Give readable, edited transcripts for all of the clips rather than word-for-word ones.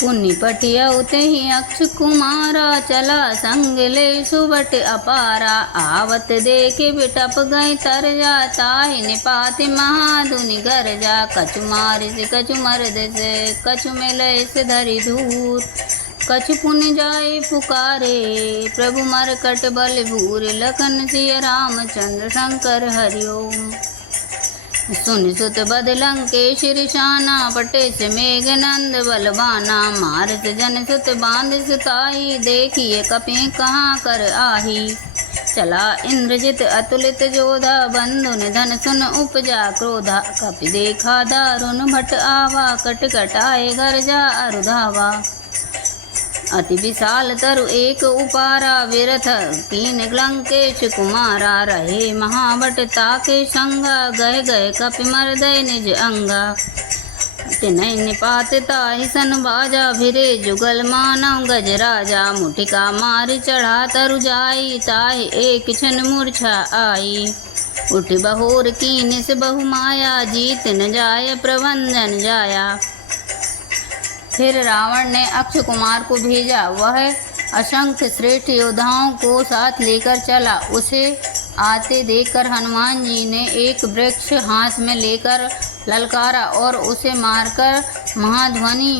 पुनि पटियउते ही अक्ष कुमारा, चला संग ले सुबट अपारा। आवत देखे बिटप गई तर जा, ताहि निपात महाधुनि गरजा। कछु मारिस कछु मर्द से, कछु मिलय से धरि धूर। कछु पुनि जाय पुकारे, प्रभु मरकट बल भूर। लखन सिय रामचंद्र शंकर हरि ओम। सुनि सुत बद लंकेश रिशाना, पटेश मेघनंद बलवाना। मारस जन सुत बांध सुताई, देखिए कपि कहाँ कर आही। चला इंद्रजित अतुलित जोधा, बंधु निधन सुन उपजा क्रोधा। कपि देखा दारुण भट आवा, कट कटाए गरजा अरुधावा। अति विशाल तरु एक उपारा, विरथ कीन लंकेश कुमारा। रहे महाबट ताके संगा, गए गए कपि मर्दय निज अंगा। तिनहि निपात ताहि सन बाजा, भिरे जुगल मानव गज राजा। मुठिका मारि चढ़ा तरु जाई, ताहि एक क्षण मूर्छा आई। उठ बहोर कीन से बहु माया, जीत न जाय प्रबंधन जाया। फिर रावण ने अक्ष कुमार को भेजा, वह असंख्य श्रेष्ठ योद्धाओं को साथ लेकर चला। उसे आते देखकर हनुमान जी ने एक वृक्ष हाथ में लेकर ललकारा और उसे मारकर महाध्वनि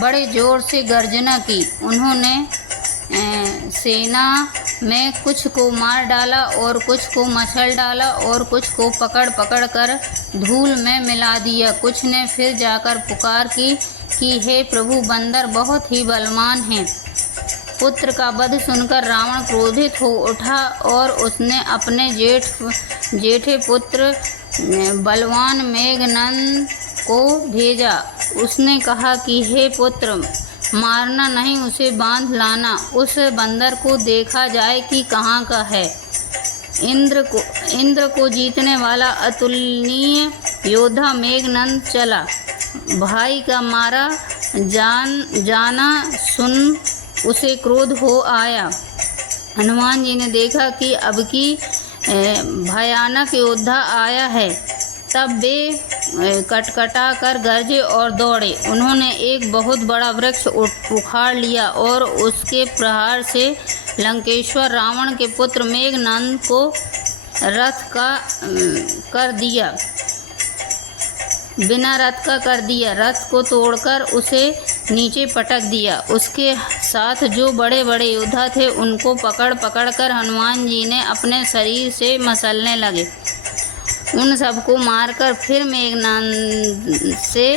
बड़े जोर से गर्जना की। उन्होंने सेना में कुछ को मार डाला और कुछ को मसल डाला और कुछ को पकड़ पकड़ कर धूल में मिला दिया। कुछ ने फिर जाकर पुकार की कि हे प्रभु, बंदर बहुत ही बलवान हैं। पुत्र का वध सुनकर रावण क्रोधित हो उठा और उसने अपने जेठे पुत्र बलवान मेघनंद को भेजा। उसने कहा कि हे पुत्र, मारना नहीं, उसे बांध लाना। उस बंदर को देखा जाए कि कहाँ का है। इंद्र को जीतने वाला अतुलनीय योद्धा मेघनंद चला। भाई का मारा जाना सुन उसे क्रोध हो आया। हनुमान जी ने देखा कि अब की भयानक योद्धा आया है, तब वे कटकटा कर गरजे और दौड़े। उन्होंने एक बहुत बड़ा वृक्ष उखाड़ लिया और उसके प्रहार से लंकेश्वर रावण के पुत्र मेघनंद को बिना रथ का कर दिया। रथ को तोड़कर उसे नीचे पटक दिया। उसके साथ जो बड़े बड़े योद्धा थे उनको पकड़ पकड़ कर हनुमान जी ने अपने शरीर से मसलने लगे। उन सबको मारकर फिर मेघनंद से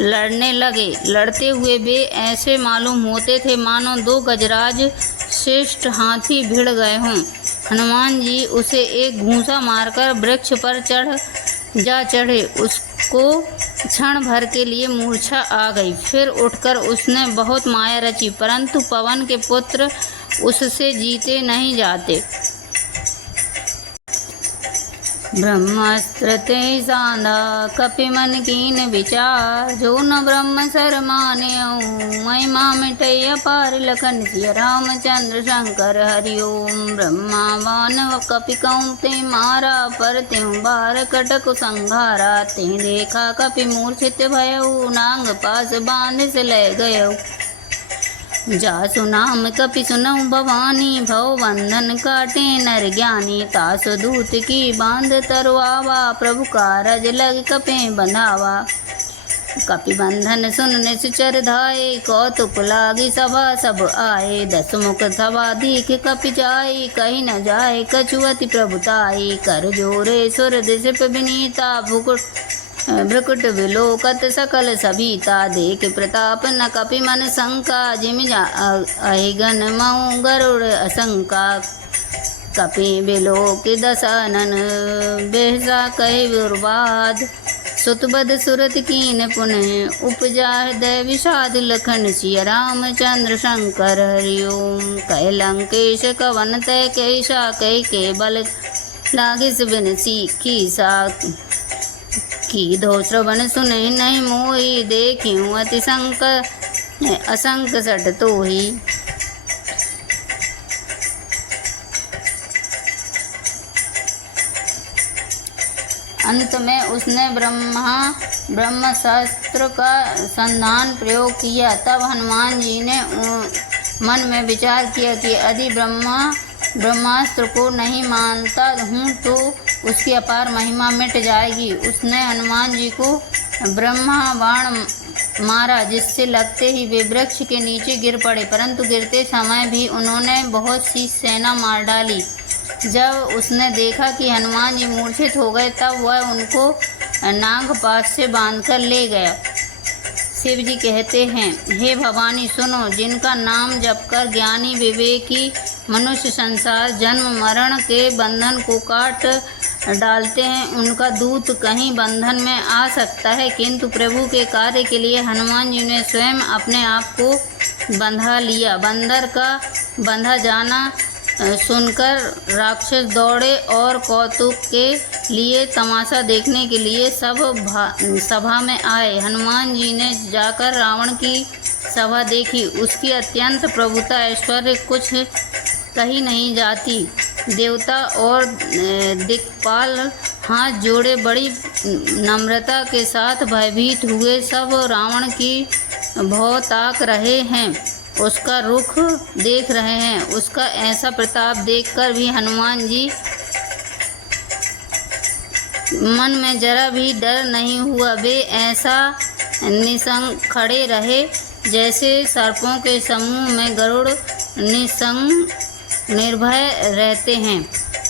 लड़ने लगे। लड़ते हुए वे ऐसे मालूम होते थे मानो दो गजराज श्रेष्ठ हाथी भिड़ गए हों। हनुमान जी उसे एक घूंसा मारकर वृक्ष पर चढ़े। उसको क्षण भर के लिए मूर्छा आ गई। फिर उठकर उसने बहुत माया रची, परंतु पवन के पुत्र उससे जीते नहीं जाते। ब्रह्मास्त्र ते साधा, कपि मन कीन विचार। जो न ब्रह्म सर मान्यऊ, महिमा मिटई अपार। लखन सिय रामचंद्र शंकर हरि ओम। ब्रह्मा वान कपि कहूँ ते मारा, पर त्यों बार कटक संघारा। ते देखा कपि मूर्छित भयऊ, नांग पास बांध से ले गयऊ। जासु नाम कपि सुनऊ भवानी, भव बंधन काटे नर ज्ञानी। तासु दूत की बांध तरवावा, प्रभु कारज लग कपि बंधावा। कपि बंधन सुन निश्चर धाये, कौतुक लागी सभा सब आए। दस मुख सभा दीख कपि जाई, कही न जाए कछुअति प्रभुताई। कर जोरे सुर दिशप विनीता, भ्रुकुट विलोकत सकल सभीता। देख प्रताप न कपि मन शंका, जिमि अहिगन मऊ गरुड़ असंका। कपि विलोक दसानन, बेहसा कहि विर्बाद। सुतबद सुरत कीन पुनः, उपजा हृदय विषाद। लखन सिय रामचंद्र शंकर हरि ओम। कह लंकेश कवन तय कैसा, कह के बल लागिस बिन सीखीसा। की दो श्रवण सुने नहीं मोही, देखियूँ अति असंक सट तोही। अंत में उसने ब्रह्मास्त्र ब्रह्मास्त्र का संधान प्रयोग किया। तब हनुमान जी ने मन में विचार किया कि यदि ब्रह्मास्त्र को नहीं मानता हूँ तो उसकी अपार महिमा मिट जाएगी। उसने हनुमान जी को ब्रह्मा बाण मारा, जिससे लगते ही वे वृक्ष के नीचे गिर पड़े, परंतु गिरते समय भी उन्होंने बहुत सी सेना मार डाली। जब उसने देखा कि हनुमान जी मूर्छित हो गए, तब वह उनको नागपाश से बांधकर ले गया। शिव जी कहते हैं, हे भवानी सुनो, जिनका नाम जपकर ज्ञानी विवेकी मनुष्य संसार जन्म मरण के बंधन को काट डालते हैं, उनका दूत कहीं बंधन में आ सकता है, किंतु प्रभु के कार्य के लिए हनुमान जी ने स्वयं अपने आप को बंधा लिया। बंदर का बंधा जाना सुनकर राक्षस दौड़े और कौतुक के लिए तमाशा देखने के लिए सभा में आए। हनुमान जी ने जाकर रावण की सभा देखी। उसकी अत्यंत प्रभुता ऐश्वर्य कुछ कही नहीं जाती। देवता और दिक्पाल हाथ जोड़े बड़ी नम्रता के साथ भयभीत हुए सब रावण की भौं ताक रहे हैं, उसका रुख देख रहे हैं। उसका ऐसा प्रताप देखकर भी हनुमान जी मन में जरा भी डर नहीं हुआ। वे ऐसा निसंग खड़े रहे जैसे सर्पों के समूह में गरुड़ निर्भय रहते हैं।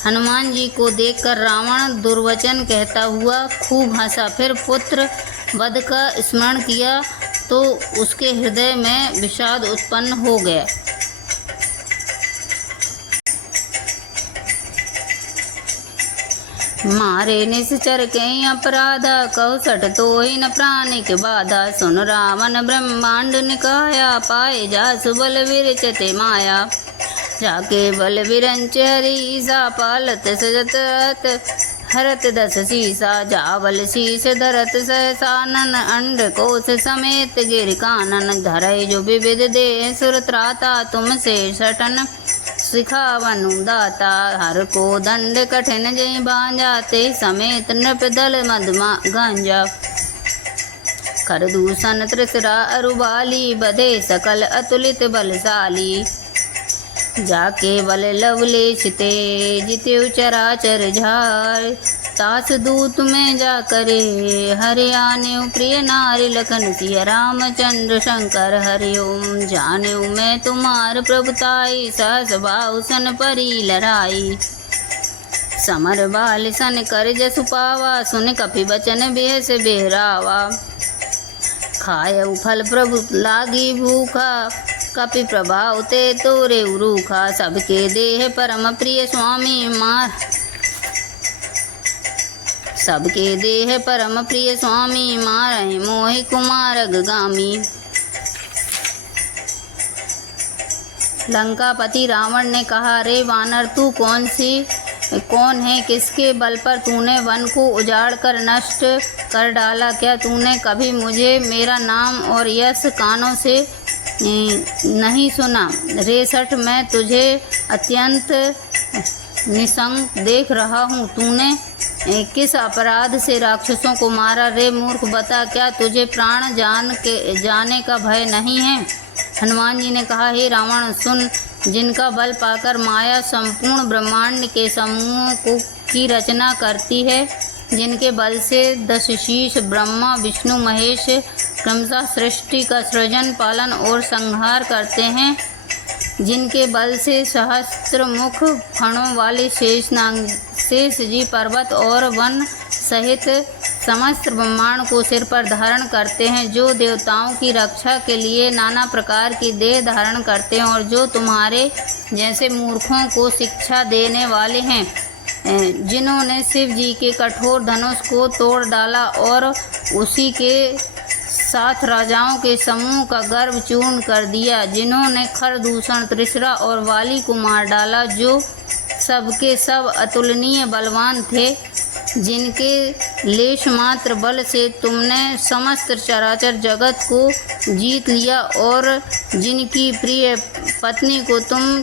हनुमान जी को देखकर रावण दुर्वचन कहता हुआ खूब हंसा। फिर पुत्र वध का स्मरण किया तो उसके हृदय में विषाद उत्पन्न हो गया। मारे निश्चर के अपराधा, कौसठ तो ही न प्राणिक बाधा। सुन रावण ब्रह्मांड निकाया, पाए जासु बल विरचते माया। जाके बल विरंच हरीसा, पालत सजत हरत दस शीसा। जावल शीस धरत सहसानन, अंड कोश समेत गिर कानन। धरय जो विविध देह सुर त्राता, तुमसे सटन सिखावनु दाता। हर को दंड कठिन जय बांजाते, समेत नृप दल मधमा गांजा। कर दूषण त्रिसरा अरुबाली, बधे सकल अतुलित बलशाली। जाके बल लवलेश तेज, त्यों चराचर झार। तास दूत में जा करे, हरि आने प्रिय नारी। लखन सिया रामचंद्र शंकर हरि ओम। जाने मैं तुम्हार प्रभुताई, सहस बाहु सन परी लड़ाई। समर बाल सन कर जसु पावा, सुन कपि बचन बेहस बेहरावा। खायउ फल प्रभु लागी भूखा, कपि प्रभाव ते तोरे उरूखा। सबके देह परम प्रिय स्वामी मार, सबके देह परम प्रिय स्वामी। मारहि मोहि कुमार अगगामी। लंकापति रावण ने कहा, रे वानर, तू कौन है? किसके बल पर तूने वन को उजाड़ कर नष्ट कर डाला? क्या तूने कभी मुझे मेरा नाम और यश कानों से नहीं सुना? रे सठ, मैं तुझे अत्यंत निसंग देख रहा हूँ। तूने किस अपराध से राक्षसों को मारा? रे मूर्ख, बता, क्या तुझे प्राण जाने का भय नहीं है? हनुमान जी ने कहा, हे रावण, सुन, जिनका बल पाकर माया संपूर्ण ब्रह्मांड के समूहों की रचना करती है, जिनके बल से 10 शीश ब्रह्मा विष्णु महेश क्रमशः सृष्टि का सृजन पालन और संहार करते हैं, जिनके बल से सहस्त्र मुख फणों वाले शेष जी पर्वत और वन सहित समस्त ब्रह्मांड को सिर पर धारण करते हैं, जो देवताओं की रक्षा के लिए नाना प्रकार की देह धारण करते हैं और जो तुम्हारे जैसे मूर्खों को शिक्षा देने वाले हैं, जिन्होंने शिव जी के कठोर धनुष को तोड़ डाला और उसी के साथ राजाओं के समूह का गर्व चूर्ण कर दिया, जिन्होंने खरदूषण, त्रिशरा और वाली को मार डाला, जो सबके सब अतुलनीय बलवान थे, जिनके लेश मात्र बल से तुमने समस्त चराचर जगत को जीत लिया और जिनकी प्रिय पत्नी को तुम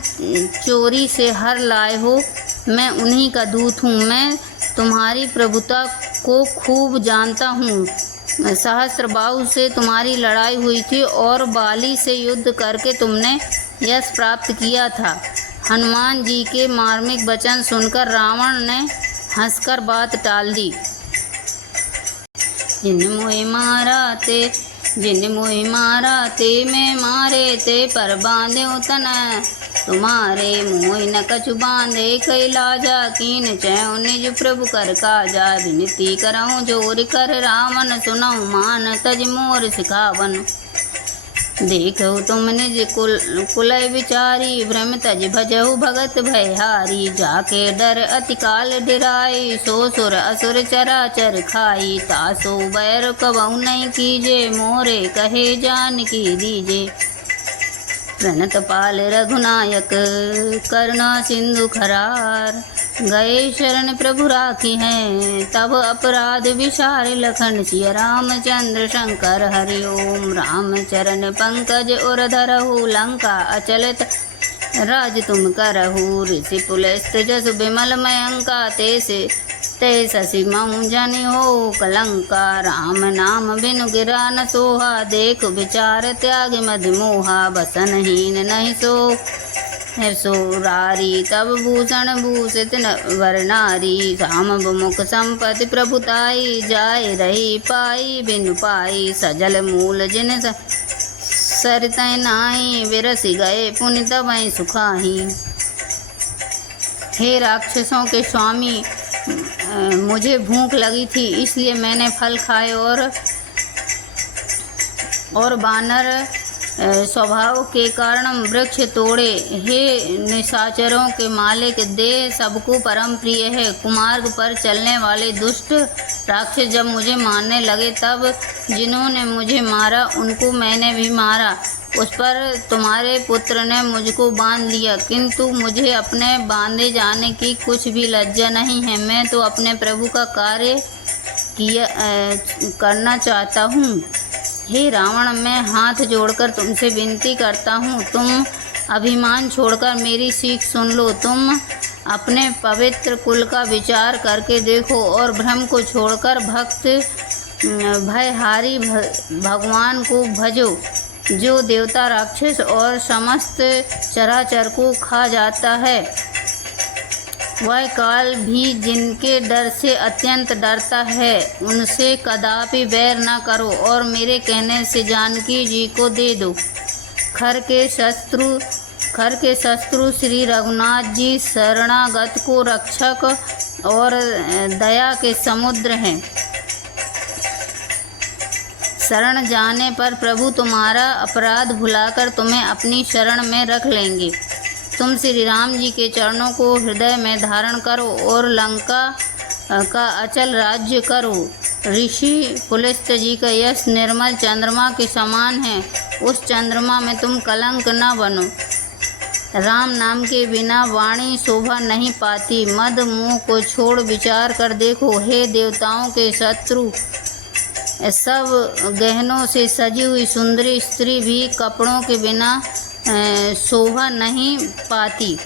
चोरी से हर लाए हो। मैं उन्हीं का दूत हूँ। मैं तुम्हारी प्रभुता को खूब जानता हूँ। सहस्त्रबाहु से तुम्हारी लड़ाई हुई थी और बाली से युद्ध करके तुमने यश प्राप्त किया था। हनुमान जी के मार्मिक वचन सुनकर रावण ने हंसकर बात टाल दी। जिन मोहि मारा ते मैं मारे ते पर बांध्यो तन तुम्हारे मोहि न कछु बांधे कैलाजा कीन चयो निज प्रभु कर काजा। विनती करऊँ जोर कर रावण सुनऊ मान तज मोर सिखावन। देखो तुम निज कुलय विचारी भ्रम तज भजहु भगत भयहारी। जाके डर अति काल डिराई सो सुर असुर चराचर खाई। तासो बैर कबहु नहीं कीजे मोरे कहे जानकी दीजे। प्रणत पाल रघुनायक करुणा सिंधु खरार। गए शरण प्रभु राखी हैं तब अपराध विसार लखन सिय रामचंद्र शंकर हरि ओम। राम चरण पंकज उर धरहु लंका अचलत राज तुम करहु। ऋषि पुलस्त जसु बिमल मयंका ते शशि मऊ जनि हो कलंका। राम नाम बिनु गिरा न सोहा देख विचार त्याग मधि मोहा। बसनहीन नहीं सो रारी तब भूषण भूषित वर नारी। राम मुख संपत्ति प्रभुताई जाय रही पाई बिनु पाई। सजल मूल जिन सरितै नाई विरसि गए पुनि तबहि सुखाही। हे राक्षसों के स्वामी, मुझे भूख लगी थी इसलिए मैंने फल खाए और बानर स्वभाव के कारण वृक्ष तोड़े। हे निशाचरों के मालिक, देह सबको परम प्रिय है। कुमार्ग पर चलने वाले दुष्ट राक्षस जब मुझे मारने लगे तब जिन्होंने मुझे मारा उनको मैंने भी मारा। उस पर तुम्हारे पुत्र ने मुझको बांध लिया, किंतु मुझे अपने बांधे जाने की कुछ भी लज्जा नहीं है। मैं तो अपने प्रभु का कार्य करना चाहता हूँ। हे रावण, मैं हाथ जोड़कर तुमसे विनती करता हूँ, तुम अभिमान छोड़कर मेरी सीख सुन लो। तुम अपने पवित्र कुल का विचार करके देखो और भ्रम को छोड़कर भक्त भयहारी भगवान को भजो, जो देवता, राक्षस और समस्त चराचर को खा जाता है। वह काल भी जिनके डर से अत्यंत डरता है, उनसे कदापि वैर न करो और मेरे कहने से जानकी जी को दे दो। खर के शत्रु श्री रघुनाथ जी शरणागत को रक्षक और दया के समुद्र हैं। शरण जाने पर प्रभु तुम्हारा अपराध भुलाकर तुम्हें अपनी शरण में रख लेंगे। तुम श्री राम जी के चरणों को हृदय में धारण करो और लंका का अचल राज्य करो। ऋषि पुलस्त जी का यश निर्मल चंद्रमा के समान है, उस चंद्रमा में तुम कलंक न बनो। राम नाम के बिना वाणी शोभा नहीं पाती। मद मोह को छोड़ विचार कर देखो। हे देवताओं के शत्रु, सब गहनों से सजी हुई सुंदरी स्त्री भी कपड़ों के बिना शोभा नहीं पाती।